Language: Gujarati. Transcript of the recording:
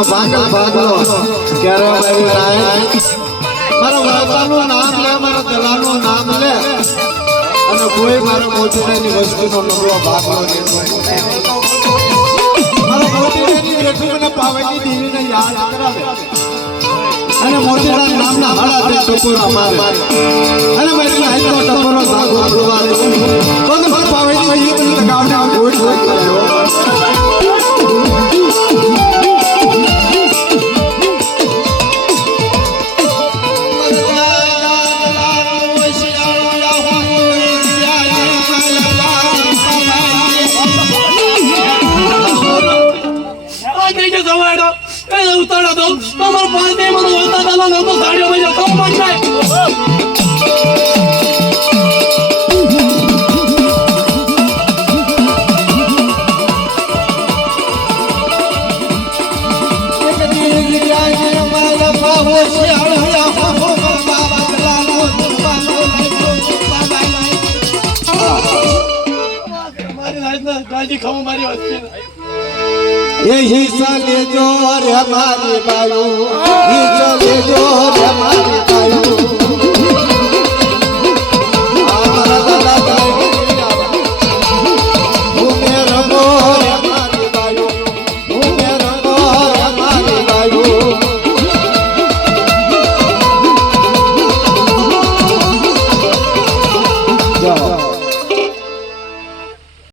નો ભાગલ ભાગલો ક્યારે મારી નાય મારા વાતાનું નામ લે મારા દલાલનું નામ લે અને કોઈ મારા મોતીની વસ્તુનો નબળો ભાગલો મારા મોતીની બેઠું મને પાવેલી દેવીને યાદ કરાવે અને મોતીના નામના હાડા તે ટપોરા મારે અને મેં હાઈનો ટપોરો ભાગો પડવા દે તો મને પાવેલી દેવીને તગાવને ગોળ ગોળ કર્યો ઉતારા દો તમાર પાલતે મને હોતા દાલા ન તો સાડીઓ માં જતો મન જાય મારી ખાવું મારી વસ્તી यही साले जो रे हमारे बायू ये चले जो रे हमारे